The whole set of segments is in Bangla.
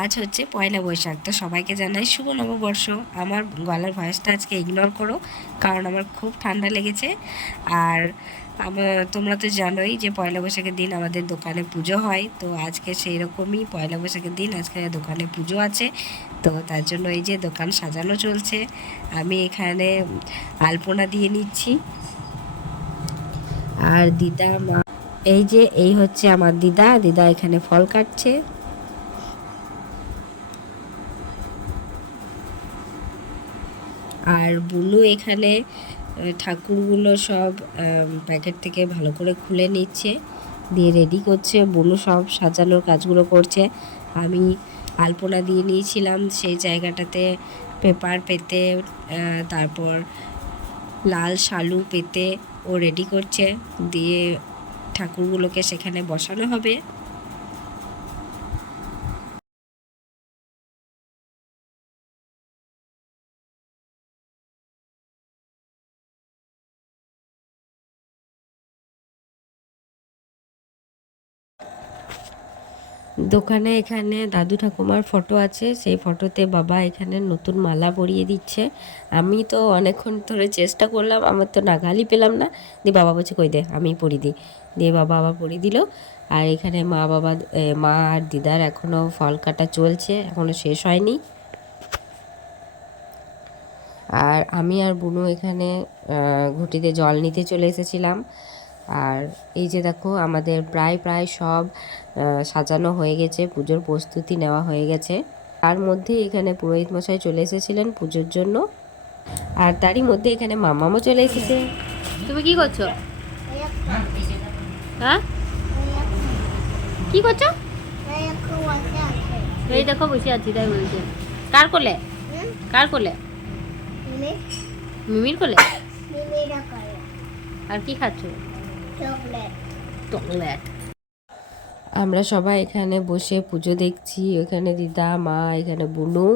আজ হচ্ছে পয়লা বৈশাখ, তো সবাইকে জানাই শুভ নববর্ষ। আমার গলার ভয়েসটা আজকে ইগনোর করো, কারণ আমার খুব ঠান্ডা লেগেছে। আর তোমরা তো জানোই যে পয়লা বৈশাখের দিন আমাদের দোকানে পুজো হয়, তো আজকে সেই রকমই পয়লা বৈশাখের দিন আজকে দোকানে পুজো আছে। তো তার জন্য এই যে দোকান সাজানো চলছে। আমি এখানে আলপনা দিয়ে নিচ্ছি। আর দিদা মা, এই হচ্ছে আমার দিদা। দিদা এখানে ফল কাটছে। আর বুনু এখানে ঠাকুরগুলো সব প্যাকেট থেকে ভালো করে খুলে নিচ্ছে, দিয়ে রেডি করছে। বুনু সব সাজানোর কাজগুলো করছে। আমি আলপনা দিয়ে নিয়েছিলাম সেই জায়গাটাতে পেপার পেতে, তারপর লাল শালু পেতে ও রেডি করছে, দিয়ে ঠাকুরগুলোকে সেখানে বসানো হবে। দোকানে এখানে দাদু ঠাকুমার ফটো আছে, সেই ফটোতে বাবা এখানে নতুন মালা পরিয়ে দিচ্ছে। আমি তো অনেকক্ষণ ধরে চেষ্টা করলাম, আমার তো নাগালই পেলাম না। দিয়ে বাবা বলছে কই দে আমি পরিয়ে দিই। দিয়ে বাবা আবার পরিয়ে দিল। আর এখানে মা আর দিদার এখনও ফল কাটা চলছে, এখনও শেষ হয়নি। আর আমি আর বুনু এখানে ঘুঁটিতে জল নিতে চলে এসেছিলাম। আর এই যে দেখো আমাদের প্রায় প্রায় সব সাজানো হয়ে গেছে, পুজোর প্রস্তুতি নেওয়া হয়ে গেছে। তার মধ্যে এখানে পুরোহিত মশাই চলে এসেছিলেন পুজোর জন্য। আর তারই মধ্যে এখানে মামামও চলে এসেছে। তুমি কি করছো? হ্যাঁ, কি করছো? এই দেখো বসে আছি, তাই বলছে। কার কোলে? কার কোলে? মিমির কোলে। আর কি খাচ্ছো? চকলেট। আমরা সবাই এখানে বসে পুজো দেখছি। এখানে দিদা মা, এখানে বুনু,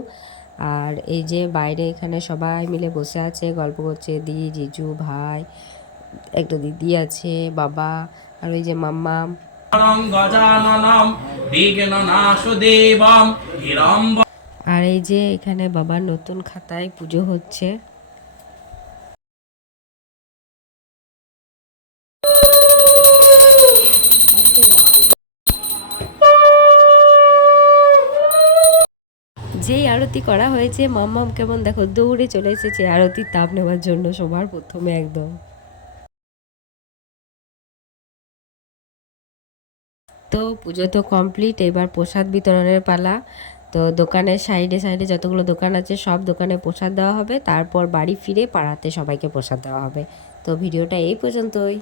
আর এই যে বাইরে এখানে সবাই মিলে বসে আছে, গল্প করছে। দিদি, জিজু, ভাই, একটা দিদি আছে, বাবা, আর ওই যে মাম্মা। আর এই যে এখানে বাবার নতুন খাতায় পুজো হচ্ছে। যেই আরতি করা হয়েছে, মাম্মাম কেমন দেখো দৌড়ে চলে এসেছে আরতির তাপ নেওয়ার জন্য সবার প্রথমে একদম। তো পুজো তো কমপ্লিট, এবার প্রসাদ বিতরণের পালা। তো দোকানের সাইডে সাইডে যতগুলো দোকান আছে সব দোকানে প্রসাদ দেওয়া হবে, তারপর বাড়ি ফিরে পাড়াতে সবাইকে প্রসাদ দেওয়া হবে। তো ভিডিওটা এই পর্যন্তই।